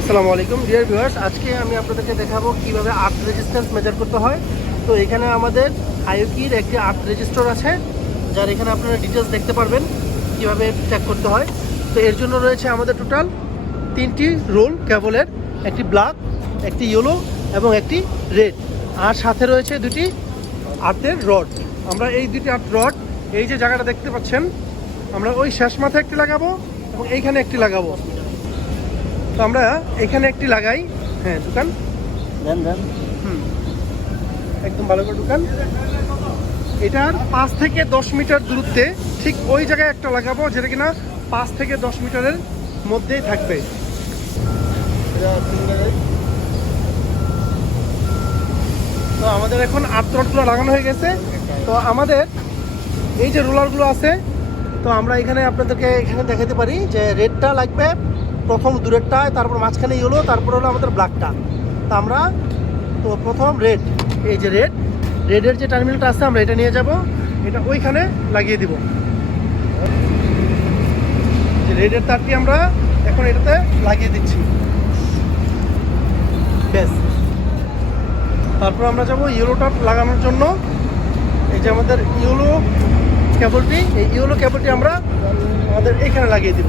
আসসালামু আলাইকুম dear viewers আজকে আমি আপনাদেরকে দেখাবো কীভাবে আর্থ রেজিস্ট্যান্স মেজার করতে হয়। তো এখানে আমাদের আইওকির একটি আর্থ রেজিস্টার আছে, যার এখানে আপনারা ডিটেলস দেখতে পারবেন কীভাবে চেক করতে হয়। তো এর জন্য রয়েছে আমাদের টোটাল তিনটি রোল কেবলের একটি ব্ল্যাক একটি ইয়েলো এবং একটি রেড আর সাথে রয়েছে দুটি আর্থের রড আমরা এই দুটি আর্থ রড এই যে জায়গাটা দেখতে পাচ্ছেন, আমরা ওই শেষ মাথায় একটি লাগাবো এবং এইখানে একটি লাগাবো। আমরা এখানে একটি লাগাই। হ্যাঁ দোকান। দেন দেন। হুম। একদম ভালো করে দোকান। এটার পাঁচ থেকে দশ মিটার দূরত্বে ঠিক ওই জায়গায় একটা লাগাবো যেটা কিনা পাঁচ থেকে দশ মিটারের মধ্যেই থাকবে। তো আমাদের এখন আর্টরটগুলো লাগানো হয়ে গেছে। তো আমাদের এই যে রোলারগুলো আছে তো আমরা এখানে আপনাদেরকে এখানে দেখাতে পারি যে রেডটা লাগবে প্রথম দূরেরটায় তারপর মাঝখানে ইয়েলো তারপর হলো আমাদের ব্ল্যাকটা তো আমরা, তো প্রথম রেড এই যে রেড রেডের যে টার্মিনালটা আছে, আমরা এটা নিয়ে যাব। এটা ওইখানে লাগিয়ে দিব। রেডের তারটি আমরা এখন এটাতে লাগিয়ে দিচ্ছি। ব্যাস। তারপর আমরা যাব ইয়েলোটা লাগানোর জন্য। এই যে আমাদের ইয়েলো কেবলটি এই ইয়েলো কেবলটি আমরা আমাদের এখানে লাগিয়ে দিব।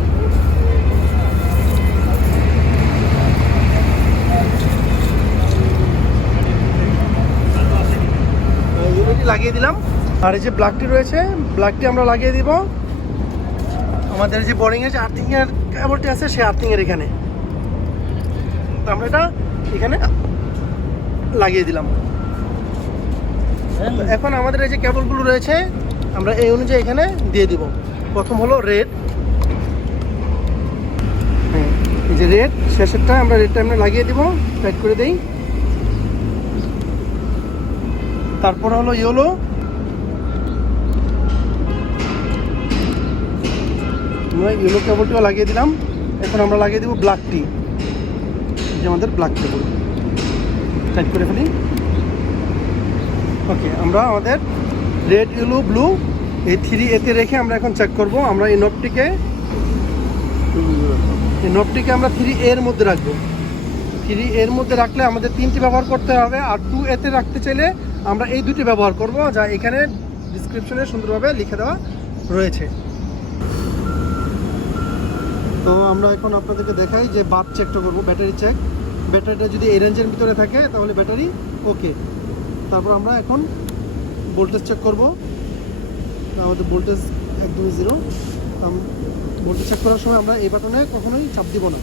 ইউনিটি লাগিয়ে দিলাম। আর এই যে ব্লাকটি রয়েছে ব্লাকটি আমরা লাগিয়ে দিব। আমাদের যে বোরিংয়ে যে আর্থিংয়ের কেবলটি আছে, সেই আর্থিংয়ের এখানে। আমরা এটা এখানে লাগিয়ে দিলাম। এখন আমাদের এই যে কেবলগুলো রয়েছে, আমরা এই অনুযায়ী এখানে দিয়ে দিব। প্রথম হলো রেড এই যে রেড শেষেরটা আমরা রেডটা আমরা লাগিয়ে দিব। টাইট করে দেই। তারপর হলো ইয়েলো ইয়েলো কেবলটিও লাগিয়ে দিলাম। এখন আমরা লাগিয়ে দিব ব্ল্যাক টি যে আমাদের ব্ল্যাক কেবল টাইট করে ফেলি। ওকে আমরা আমাদের রেড ইয়েলো ব্লু এই থ্রি এতে রেখে আমরা এখন চেক করব। আমরা এই নবটিকে এই নবটিকে আমরা থ্রি এর মধ্যে রাখব। থ্রি এর মধ্যে রাখলে আমাদের তিনটি ব্যবহার করতে হবে। আর টু এতে রাখতে চাইলে আমরা এই দুটি ব্যবহার করব যা এখানে ডিসক্রিপশনে সুন্দরভাবে লিখে দেওয়া রয়েছে। তো আমরা এখন আপনাদেরকে দেখাই যে বাদ চেকটা করব ব্যাটারি চেক ব্যাটারিটা যদি এই রেঞ্জের ভিতরে থাকে, তাহলে ব্যাটারি ওকে তারপর আমরা এখন ভোল্টেজ চেক করব। আমাদের ভোল্টেজ একদমই জিরো ভোল্টেজ চেক করার সময় আমরা এই বাটনে কখনোই চাপ দিব না।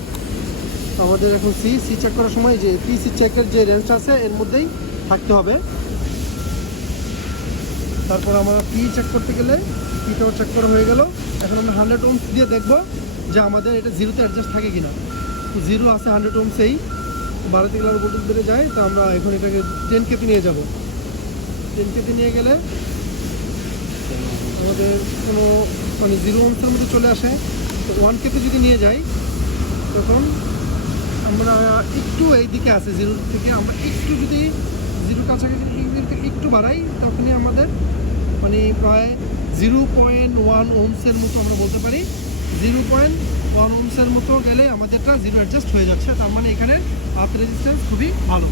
আমাদের এখন সি সি চেক করার সময় যে পি সি চেকের যে রেঞ্জটা আছে, এর মধ্যেই থাকতে হবে। তারপর আমরা পি চেক করতে গেলে পিটাও চেক করা হয়ে গেল। এখন আমরা হান্ড্রেড ওমস দিয়ে দেখব যে আমাদের এটা জিরোতে অ্যাডজাস্ট থাকে কিনা। তো জিরো আছে হান্ড্রেড ওমসেই বারোতে গেলে আরও ভোল্টেজ বেড়ে যায়, তো আমরা এখন এটাকে টেন কেতে নিয়ে যাব। টেন কেতে নিয়ে গেলে আমাদের কোনো মানে জিরো ওমসের মধ্যে চলে আসে। তো ওয়ান কেতে যদি নিয়ে যাই, তখন আমরা একটু এই দিকে আছে জিরো থেকে, আমরা একটু যদি জিরো কাছাকাছি একটু বাড়াই, তখনই আমাদের মানে প্রায় জিরো পয়েন্ট ওয়ান ওমসের মতো আমরা বলতে পারি। জিরো পয়েন্ট ওয়ান ওমসের মতো গেলে আমাদেরটা জিরো অ্যাডজাস্ট হয়ে যাচ্ছে। তার মানে এখানে আপ রেজিস্ট্যান্স খুবই ভালো।